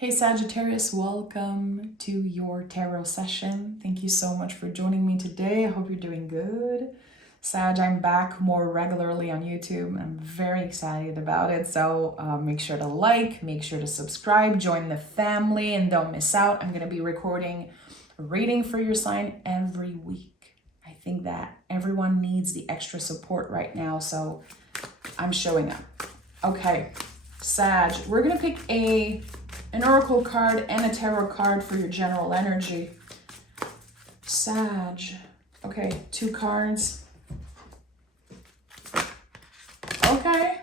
Hey Sagittarius, welcome to your tarot session. Thank you so much for joining me today. I hope you're doing good. Sag, I'm back more regularly on YouTube. I'm very excited about it. So make sure to like, make sure to subscribe, join the family, and don't miss out. I'm going to be recording a reading for your sign every week. I think that everyone needs the extra support right now, so I'm showing up. Okay, Sag, we're going to pick an oracle card and a tarot card for your general energy. Sag. Okay, 2 cards. Okay.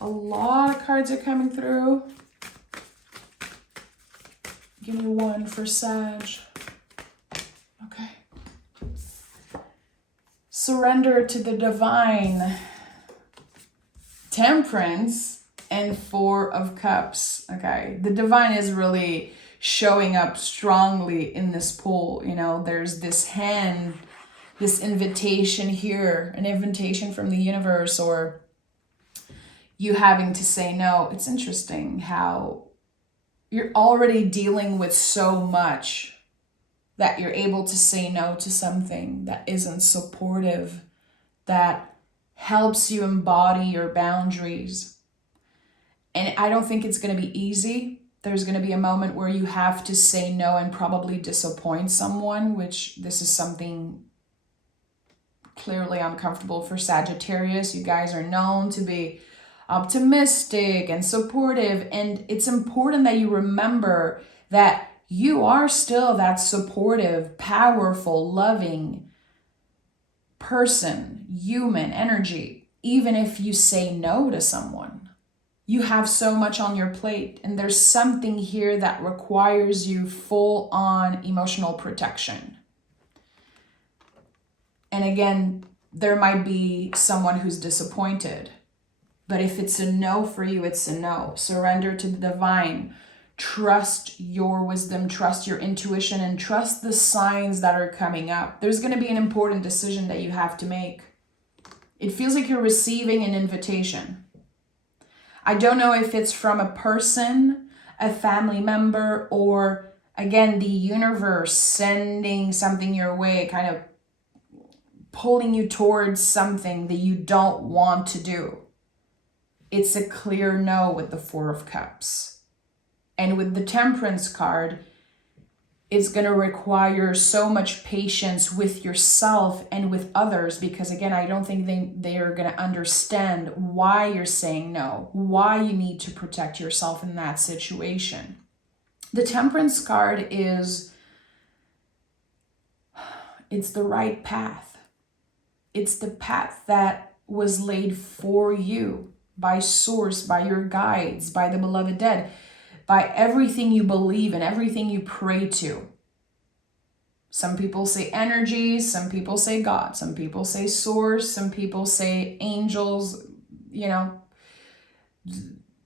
A lot of cards are coming through. Give me 1 for Sag. Okay. Surrender to the divine. Temperance and 4 of Cups. Okay, the divine is really showing up strongly in this pool. You know, there's this hand, this invitation here, an invitation from the universe, or you having to say no. It's interesting how you're already dealing with so much that you're able to say no to something that isn't supportive, that helps you embody your boundaries. And I don't think it's going to be easy. There's going to be a moment where you have to say no and probably disappoint someone, which this is something clearly uncomfortable for Sagittarius. You guys are known to be optimistic and supportive. And it's important that you remember that you are still that supportive, powerful, loving person, human energy, even if you say no to someone. You have so much on your plate, and there's something here that requires you full-on emotional protection. And again, there might be someone who's disappointed, but if it's a no for you, it's a no. Surrender to the divine. Trust your wisdom, trust your intuition, and trust the signs that are coming up. There's going to be an important decision that you have to make. It feels like you're receiving an invitation. I don't know if it's from a person, a family member, or again, the universe sending something your way, kind of pulling you towards something that you don't want to do. It's a clear no with the 4 of Cups. And with the Temperance card, it's going to require so much patience with yourself and with others, because again, I don't think they are going to understand why you're saying no, why you need to protect yourself in that situation. The Temperance card it's the right path. It's the path that was laid for you by source, by your guides, by the beloved dead, by everything you believe and everything you pray to. Some people say energies, some people say God, some people say source, some people say angels, you know,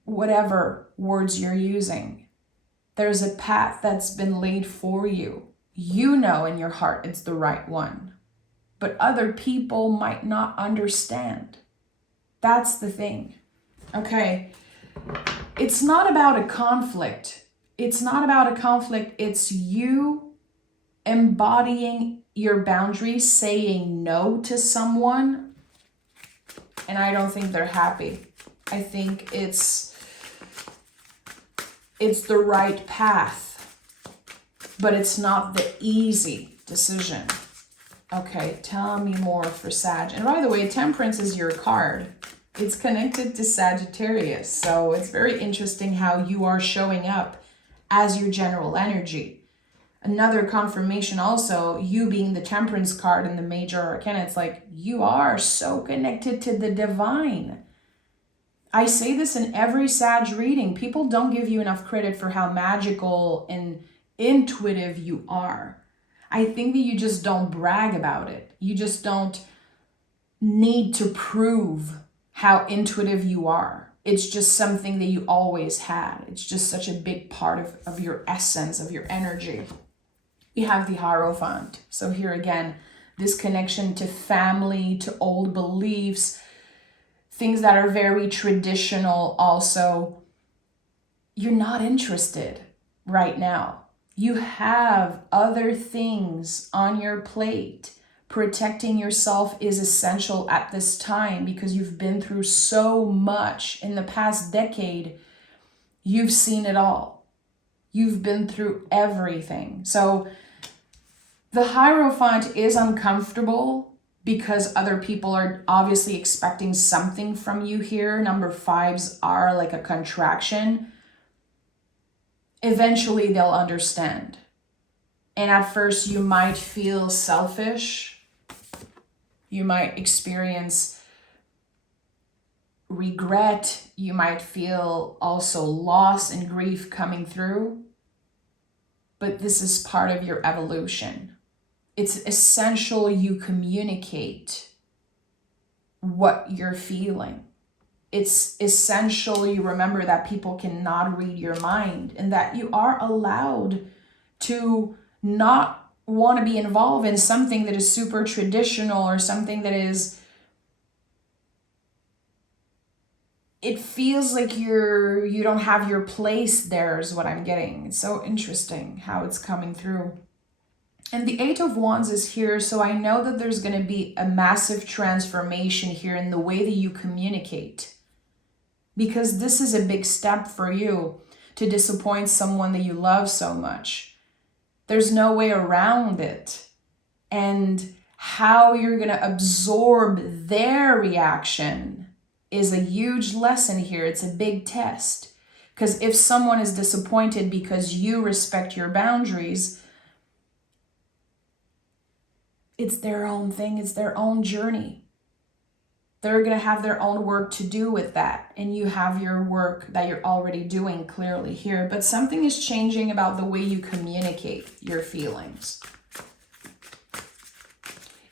whatever words you're using. There's a path that's been laid for you. You know in your heart it's the right one, but other people might not understand. That's the thing. Okay. It's not about a conflict. It's you embodying your boundaries, saying no to someone, and I don't think they're happy. I think it's the right path, but it's not the easy decision. Okay, tell me more for Sag. And by the way, Temperance is your card. It's connected to Sagittarius, so it's very interesting how you are showing up as your general energy. Another confirmation also, you being the Temperance card in the major arcana, it's like you are so connected to the divine. I say this in every Sag reading. People don't give you enough credit for how magical and intuitive you are. I think that you just don't brag about it. You just don't need to prove how intuitive you are. It's just something that you always had. It's just such a big part of your essence, of your energy. We have the Hierophant. So here again, this connection to family, to old beliefs, things that are very traditional also. you're not interested right now. You have other things on your plate. Protecting yourself is essential at this time because you've been through so much in the past decade. You've seen it all. You've been through everything. So the Hierophant is uncomfortable because other people are obviously expecting something from you here. Number fives are like a contraction. Eventually they'll understand. And at first you might feel selfish. You might experience regret. You might feel also loss and grief coming through. But this is part of your evolution. It's essential you communicate what you're feeling. It's essential you remember that people cannot read your mind and that you are allowed to not want to be involved in something that is super traditional or something that is, it feels like you don't have your place there is what I'm getting. It's so interesting how it's coming through. And the Eight of Wands is here, so I know that there's going to be a massive transformation here in the way that you communicate. Because this is a big step for you to disappoint someone that you love so much. There's no way around it. And how you're going to absorb their reaction is a huge lesson here. It's a big test. Because if someone is disappointed because you respect your boundaries, it's their own thing. It's their own journey. They're going to have their own work to do with that. And you have your work that you're already doing clearly here. But something is changing about the way you communicate your feelings.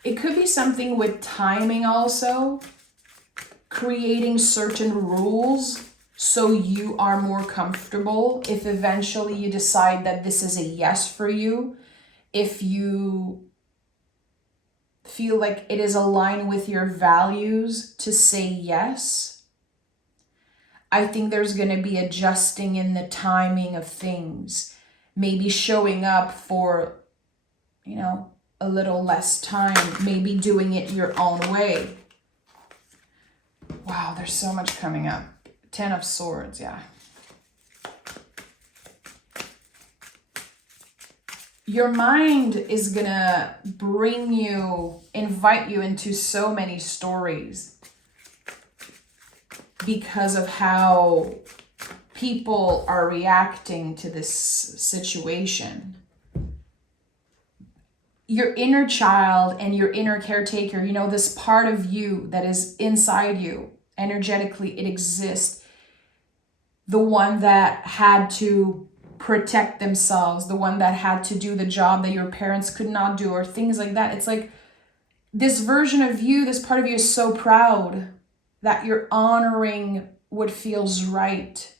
It could be something with timing also. Creating certain rules so you are more comfortable. If eventually you decide that this is a yes for you. If you feel like it is aligned with your values to say yes. I think there's going to be adjusting in the timing of things. Maybe showing up for, a little less time. Maybe doing it your own way. Wow, there's so much coming up. 10 of Swords, yeah. Your mind is gonna invite you into so many stories because of how people are reacting to this situation. Your inner child and your inner caretaker, this part of you that is inside you, energetically, it exists. The one that had to protect themselves, the one that had to do the job that your parents could not do, or things like that. It's like this version of you, this part of you is so proud that you're honoring what feels right,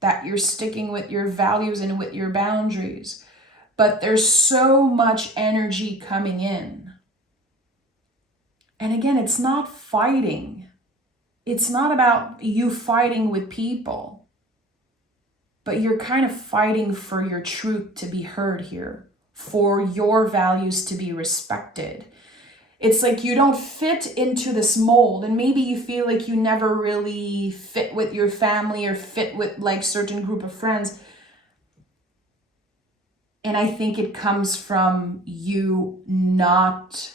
that you're sticking with your values and with your boundaries. But there's so much energy coming in. And again, it's not fighting. It's not about you fighting with people. But you're kind of fighting for your truth to be heard here, for your values to be respected. It's like you don't fit into this mold, and maybe you feel like you never really fit with your family or fit with like certain group of friends. And I think it comes from you not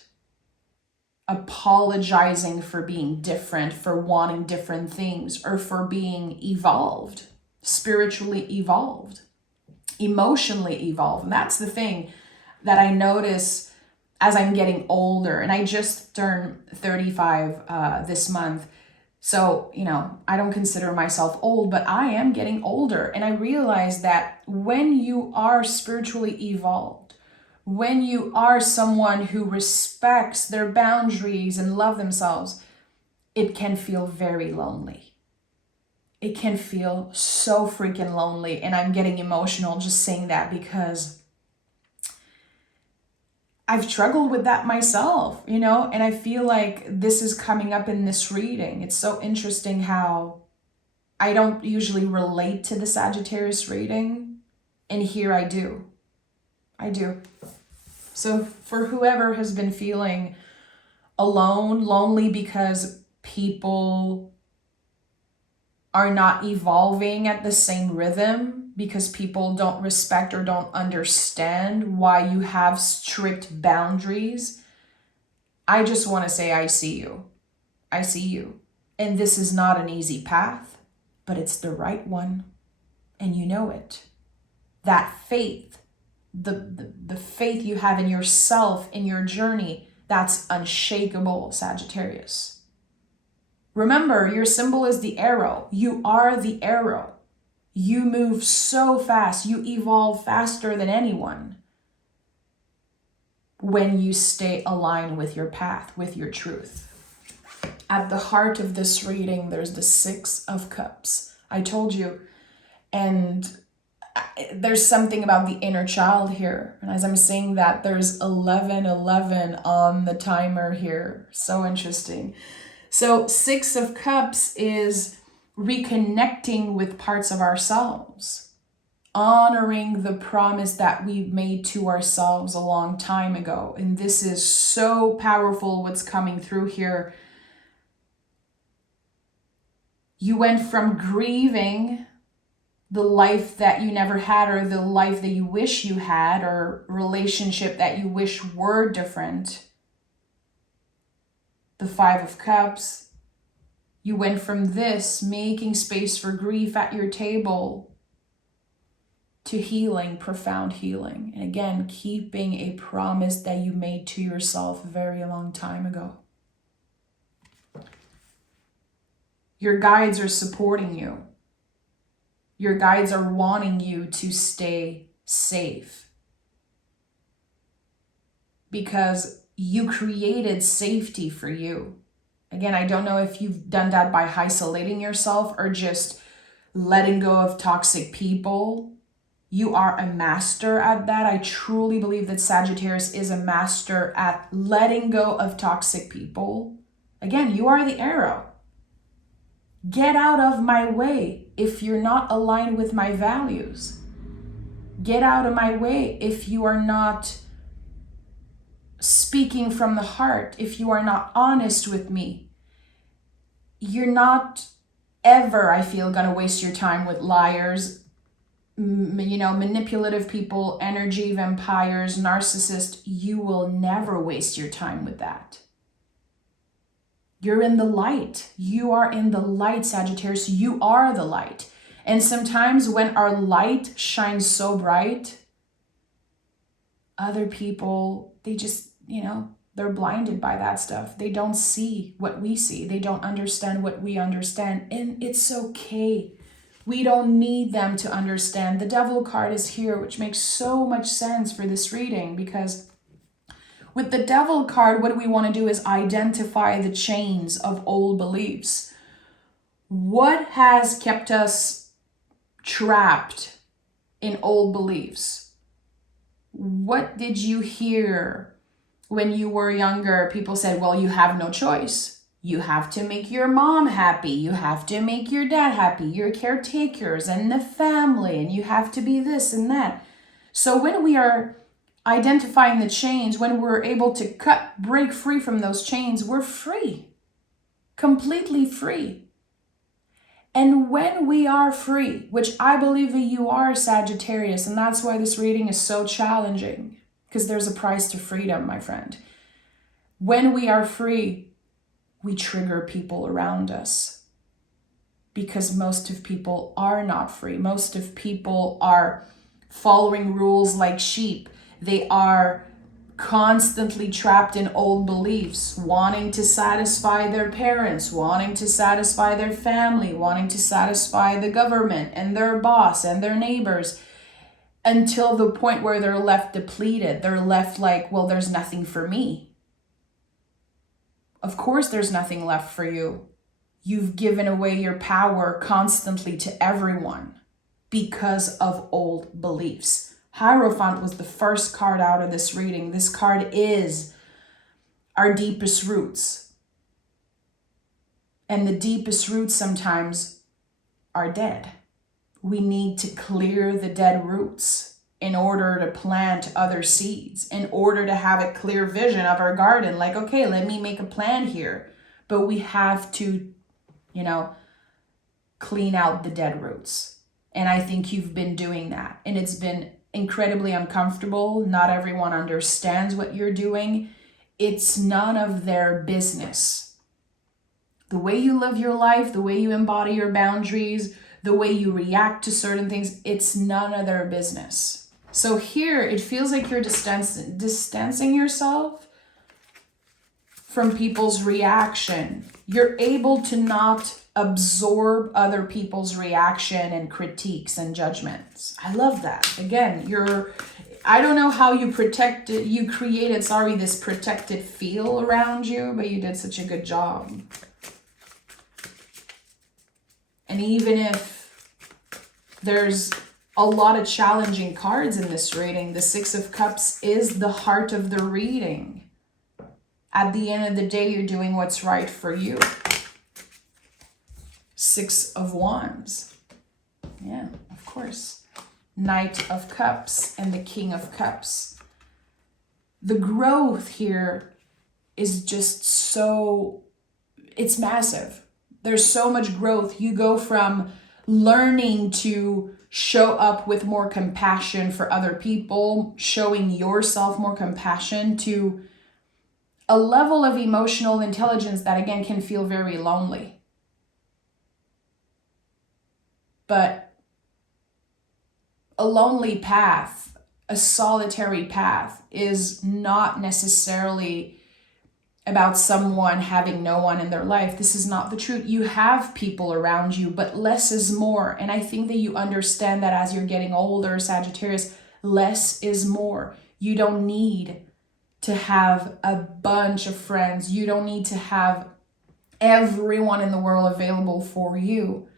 apologizing for being different, for wanting different things, or for being evolved. Spiritually evolved, emotionally evolved. And that's the thing that I notice as I'm getting older. And I just turned 35 this month. So, I don't consider myself old, but I am getting older. And I realize that when you are spiritually evolved, when you are someone who respects their boundaries and love themselves, it can feel very lonely. It can feel so freaking lonely. And I'm getting emotional just saying that because I've struggled with that myself, and I feel like this is coming up in this reading. It's so interesting how I don't usually relate to the Sagittarius reading, and here I do. I do. So for whoever has been feeling alone, lonely because people are not evolving at the same rhythm, because people don't respect or don't understand why you have strict boundaries, I just want to say, I see you. I see you. And this is not an easy path, but it's the right one. And you know it. That faith, the faith you have in yourself, in your journey, that's unshakable, Sagittarius. Remember, your symbol is the arrow. You are the arrow. You move so fast. You evolve faster than anyone when you stay aligned with your path, with your truth. At the heart of this reading, there's the 6 of Cups. I told you. And there's something about the inner child here. And as I'm saying that, there's 1111 on the timer here. So interesting. So 6 of Cups is reconnecting with parts of ourselves, honoring the promise that we made to ourselves a long time ago. And this is so powerful what's coming through here. You went from grieving the life that you never had, or the life that you wish you had, or relationship that you wish were different. The 5 of Cups. You went from this, making space for grief at your table, to healing, profound healing. And again, keeping a promise that you made to yourself a very long time ago. Your guides are supporting you. Your guides are wanting you to stay safe, because you created safety for you. Again, I don't know if you've done that by isolating yourself or just letting go of toxic people. You are a master at that. I truly believe that Sagittarius is a master at letting go of toxic people. Again, you are the arrow. Get out of my way if you're not aligned with my values. Get out of my way if you are not speaking from the heart, if you are not honest with me. You're not ever, I feel, gonna waste your time with liars, manipulative people, energy vampires, narcissists. You will never waste your time with that. You're in the light. You are in the light, Sagittarius. You are the light. And sometimes when our light shines so bright, other people, they just, they're blinded by that stuff. They don't see what we see. They don't understand what we understand. And it's okay. We don't need them to understand. The Devil card is here, which makes so much sense for this reading, because with the Devil card, what we want to do is identify the chains of old beliefs. What has kept us trapped in old beliefs? What did you hear when you were younger? People said, well, you have no choice. You have to make your mom happy. You have to make your dad happy. You're caretakers and the family, and you have to be this and that. So when we are identifying the chains, when we're able to break free from those chains, we're free, completely free. And when we are free, which I believe that you are, Sagittarius, and that's why this reading is so challenging, because there's a price to freedom, my friend. When we are free, we trigger people around us, because most of people are not free. Most of people are following rules like sheep. They are constantly trapped in old beliefs, wanting to satisfy their parents, wanting to satisfy their family, wanting to satisfy the government and their boss and their neighbors, until the point where they're left depleted. They're left like, well, there's nothing for me. Of course there's nothing left for you. You've given away your power constantly to everyone because of old beliefs. Hierophant was the first card out of this reading. This card is our deepest roots. And the deepest roots sometimes are dead. We need to clear the dead roots in order to plant other seeds, in order to have a clear vision of our garden. Like, okay, let me make a plan here. But we have to, clean out the dead roots. And I think you've been doing that. And it's been incredibly uncomfortable. Not everyone understands what you're doing. It's none of their business. The way you live your life, the way you embody your boundaries, the way you react to certain things, it's none of their business. So here, it feels like you're distancing yourself from people's reaction. You're able to not absorb other people's reaction and critiques and judgments. I love that. Again, I don't know how you created this protected feel around you, but you did such a good job. And even if there's a lot of challenging cards in this reading, the Six of Cups is the heart of the reading. At the end of the day, you're doing what's right for you. Six of Wands. Yeah, of course. Knight of Cups and the King of Cups. The growth here is just it's massive. There's so much growth. You go from learning to show up with more compassion for other people, showing yourself more compassion, to a level of emotional intelligence that, again, can feel very lonely. But a lonely path, a solitary path, is not necessarily about someone having no one in their life. This is not the truth. You have people around you, but less is more. And I think that you understand that as you're getting older, Sagittarius, less is more. You don't need to have a bunch of friends. You don't need to have everyone in the world available for you.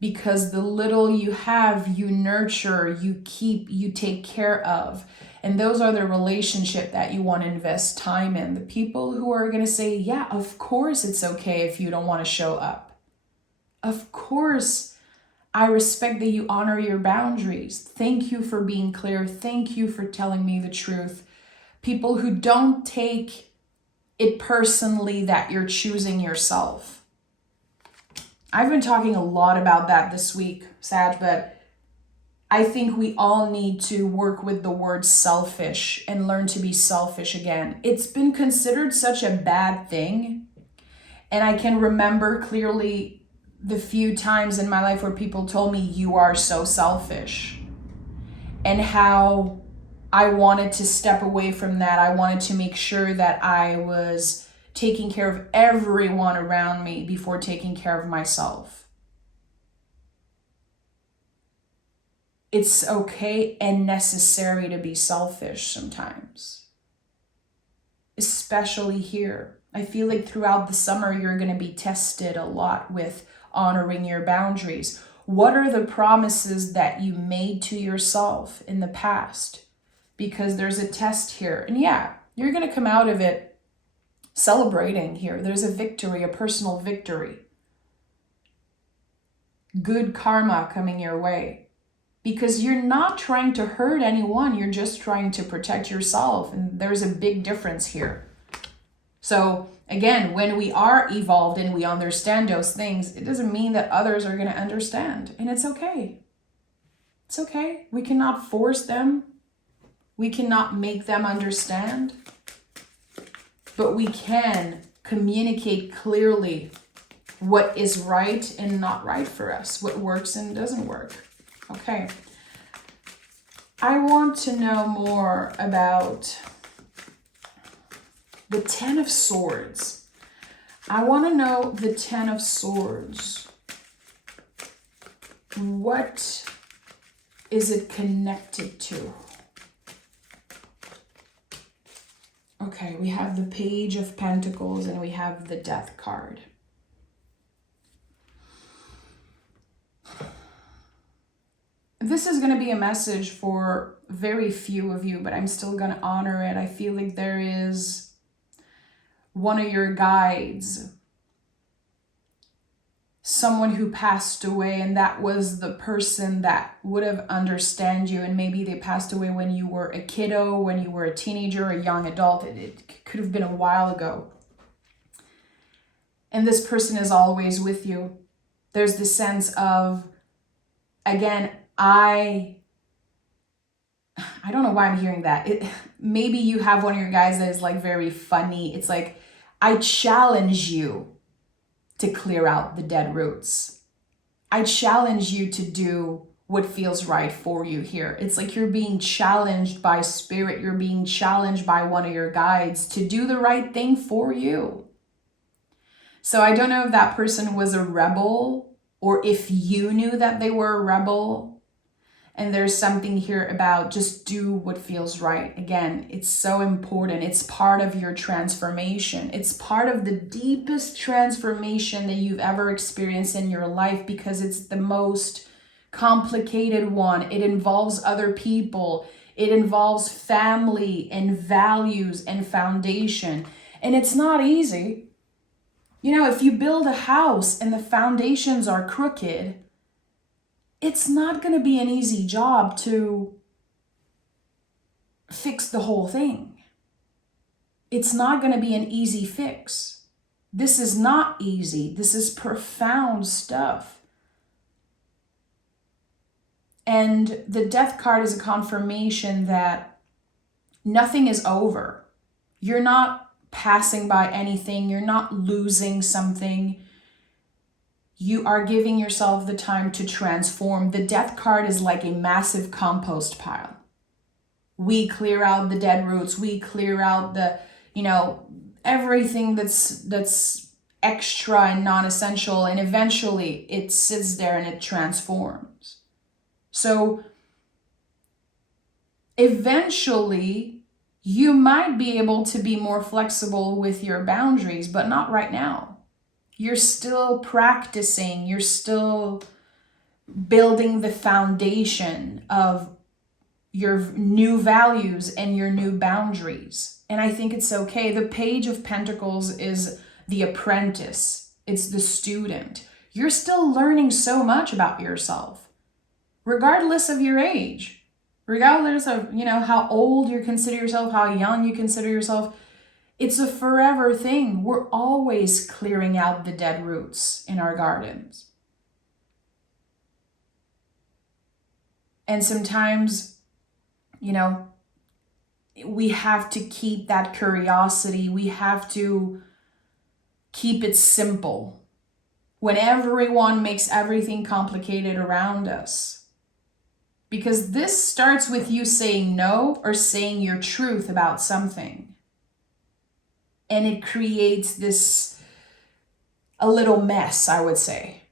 Because the little you have, you nurture, you keep, you take care of. And those are the relationship that you want to invest time in. The people who are going to say, yeah, of course it's okay if you don't want to show up. Of course, I respect that you honor your boundaries. Thank you for being clear. Thank you for telling me the truth. People who don't take it personally that you're choosing yourself. I've been talking a lot about that this week, Sag, but I think we all need to work with the word selfish and learn to be selfish again. It's been considered such a bad thing. And I can remember clearly the few times in my life where people told me, you are so selfish. And how I wanted to step away from that. I wanted to make sure that I was taking care of everyone around me before taking care of myself. It's okay and necessary to be selfish sometimes. Especially here. I feel like throughout the summer, you're going to be tested a lot with honoring your boundaries. What are the promises that you made to yourself in the past? Because there's a test here. And yeah, you're going to come out of it celebrating here. There's a victory, a personal victory. Good karma coming your way. Because you're not trying to hurt anyone. You're just trying to protect yourself. And there's a big difference here. So again, when we are evolved and we understand those things, it doesn't mean that others are going to understand. And it's okay. It's okay. We cannot force them. We cannot make them understand. But we can communicate clearly what is right and not right for us, what works and doesn't work. Okay. I want to know more about the Ten of Swords. I want to know the Ten of Swords. What is it connected to? Okay, we have the Page of Pentacles and we have the Death card. This is going to be a message for very few of you, but I'm still going to honor it. I feel like there is one of your guides someone who passed away, and that was the person that would have understand you, and maybe they passed away when you were a kiddo, when you were a teenager, a young adult. It could have been a while ago. And this person is always with you. There's this sense of, again, I don't know why I'm hearing that. Maybe you have one of your guys that is like very funny. It's like, I challenge you to clear out the dead roots. I challenge you to do what feels right for you here. It's like you're being challenged by spirit. You're being challenged by one of your guides to do the right thing for you. So I don't know if that person was a rebel or if you knew that they were a rebel. And there's something here about just do what feels right. Again, it's so important. It's part of your transformation. It's part of the deepest transformation that you've ever experienced in your life, because it's the most complicated one. It involves other people. It involves family and values and foundation. And it's not easy. You know, if you build a house and the foundations are crooked, it's not going to be an easy job to fix the whole thing. It's not going to be an easy fix. This is not easy. This is profound stuff. And the Death card is a confirmation that nothing is over. You're not passing by anything. You're not losing something. You are giving yourself the time to transform. The Death card is like a massive compost pile. We clear out the dead roots. We clear out the, everything that's extra and non-essential. And eventually it sits there and it transforms. So eventually you might be able to be more flexible with your boundaries, but not right now. You're still practicing. You're still building the foundation of your new values and your new boundaries. And I think it's okay. The Page of Pentacles is the apprentice. It's the student. You're still learning so much about yourself, regardless of your age, regardless of, how old you consider yourself, how young you consider yourself. It's a forever thing. We're always clearing out the dead roots in our gardens. And sometimes, we have to keep that curiosity. We have to keep it simple. When everyone makes everything complicated around us. Because this starts with you saying no or saying your truth about something. And it creates a little mess, I would say.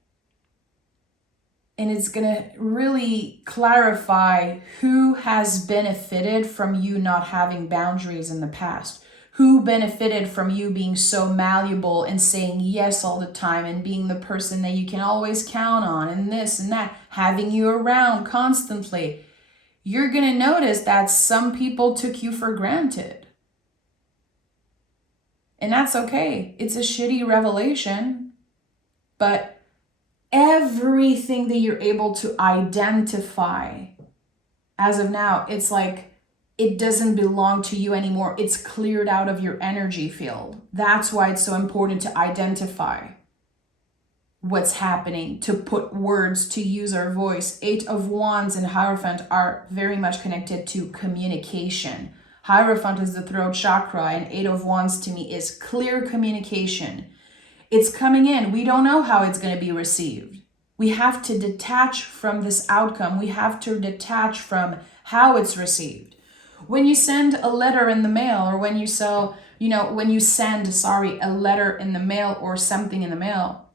And it's going to really clarify who has benefited from you not having boundaries in the past. Who benefited from you being so malleable and saying yes all the time and being the person that you can always count on and this and that, having you around constantly. You're going to notice that some people took you for granted. And that's okay. It's a shitty revelation. But everything that you're able to identify as of now, it's like it doesn't belong to you anymore. It's cleared out of your energy field. That's why it's so important to identify what's happening, to put words, to use our voice. 8 of Wands and Hierophant are very much connected to communication. Hierophant is the throat chakra, and 8 of Wands to me is clear communication. It's coming in. We don't know how it's going to be received. We have to detach from this outcome. We have to detach from how it's received. When you send a letter in the mail, or when you send a letter in the mail or something in the mail,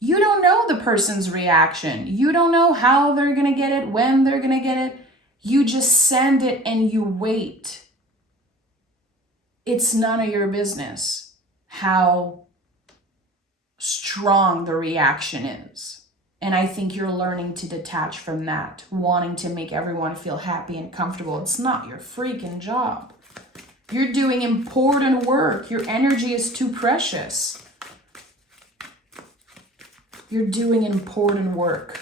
you don't know the person's reaction. You don't know how they're going to get it, when they're going to get it. You just send it and you wait. It's none of your business how strong the reaction is. And I think you're learning to detach from that, wanting to make everyone feel happy and comfortable. It's not your freaking job. You're doing important work. Your energy is too precious. You're doing important work.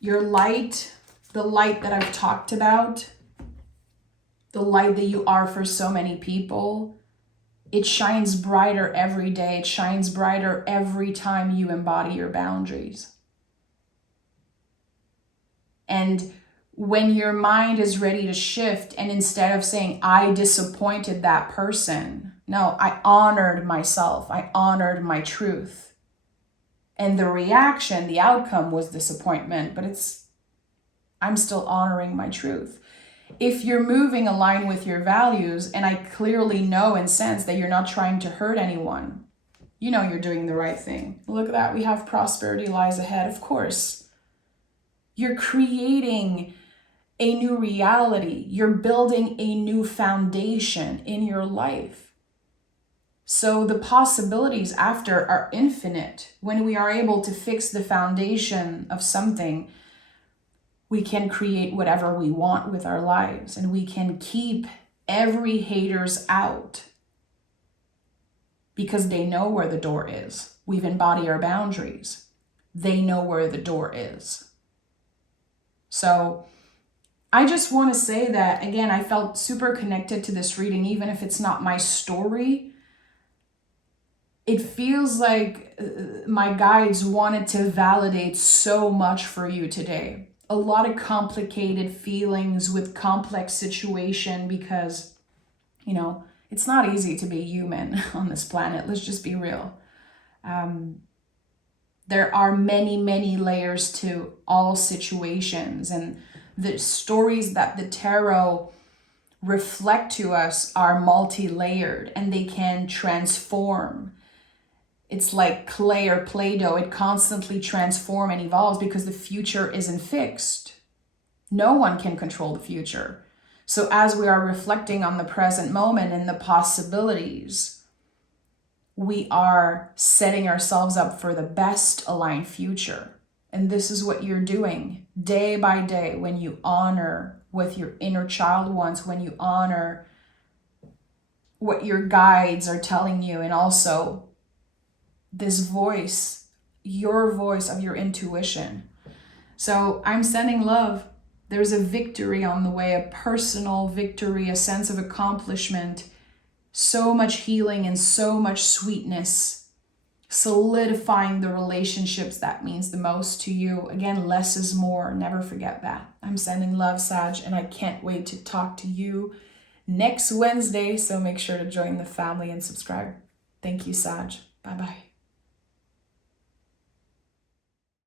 Your light, the light that I've talked about, the light that you are for so many people, it shines brighter every day. It shines brighter every time you embody your boundaries. And when your mind is ready to shift, and instead of saying, I disappointed that person, no, I honored myself. I honored my truth. And the reaction, the outcome was disappointment, but I'm still honoring my truth. If you're moving aligned with your values, and I clearly know and sense that you're not trying to hurt anyone, you know you're doing the right thing. Look at that. We have prosperity lies ahead. Of course. You're creating a new reality. You're building a new foundation in your life. So the possibilities after are infinite. When we are able to fix the foundation of something, we can create whatever we want with our lives, and we can keep every haters out because they know where the door is. We've embodied our boundaries. They know where the door is. So I just want to say that, again, I felt super connected to this reading, even if it's not my story. It feels like my guides wanted to validate so much for you today. A lot of complicated feelings with complex situation because, you know, it's not easy to be human on this planet. Let's just be real. There are many, many layers to all situations, and the stories that the tarot reflect to us are multi-layered, and they can transform. It's like clay or Play-Doh. It constantly transforms and evolves because the future isn't fixed. No one can control the future. So as we are reflecting on the present moment and the possibilities, we are setting ourselves up for the best aligned future. And this is what you're doing day by day when you honor what your inner child wants, when you honor what your guides are telling you, and also this voice, your voice of your intuition. So I'm sending love. There's a victory on the way, a personal victory, a sense of accomplishment, so much healing and so much sweetness, solidifying the relationships that means the most to you. Again, less is more. Never forget that. I'm sending love, Sag, and I can't wait to talk to you next Wednesday. So make sure to join the family and subscribe. Thank you, Sag. Bye-bye.